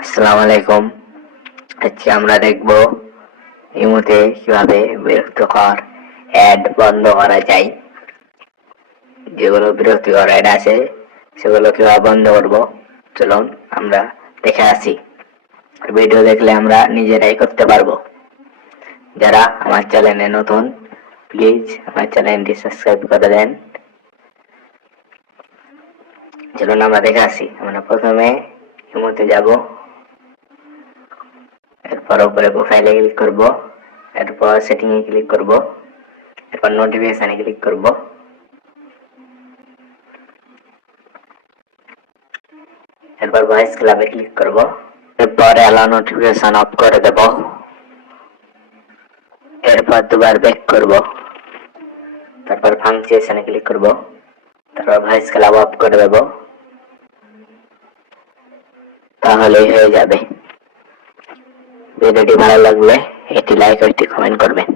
আসসালামু আলাইকুম আজকে আমরা দেখব ইমুতে কীভাবে বিরক্তিকর অ্যাড বন্ধ করা যায়। যেগুলো বিরক্তিকর অ্যাড আছে, সেগুলো কীভাবে বন্ধ করব, চলুন আমরা দেখে আসি। ভিডিও দেখলে আমরা নিজেরাই করতে পারব। যারা আমার চ্যানেলে নতুন প্লিজ আমার চ্যানেলটি সাবস্ক্রাইব করে দেন। চলুন আমরা দেখে আসি। আমরা প্রথমে ইমোতে যাব এরপর উপরে প্রোফাইলে ক্লিক করব, এরপর সেটিং এ ক্লিক করব, এরপর নোটিফিকেশনে ক্লিক করব। এরপর ভয়েস ক্লাবে ক্লিক করব, এরপর অ্যালাউ নোটিফিকেশন অফ করে দেব। এরপর দুবার ব্যাক করব, তারপর ফাংশনে ক্লিক করব, তারপর ভয়েস ক্লাব অফ করে দেব। তাহলেই হয়ে যাবে। ভিডিওটি ভালো লাগলে এটি লাইক আর একটি কমেন্ট করবেন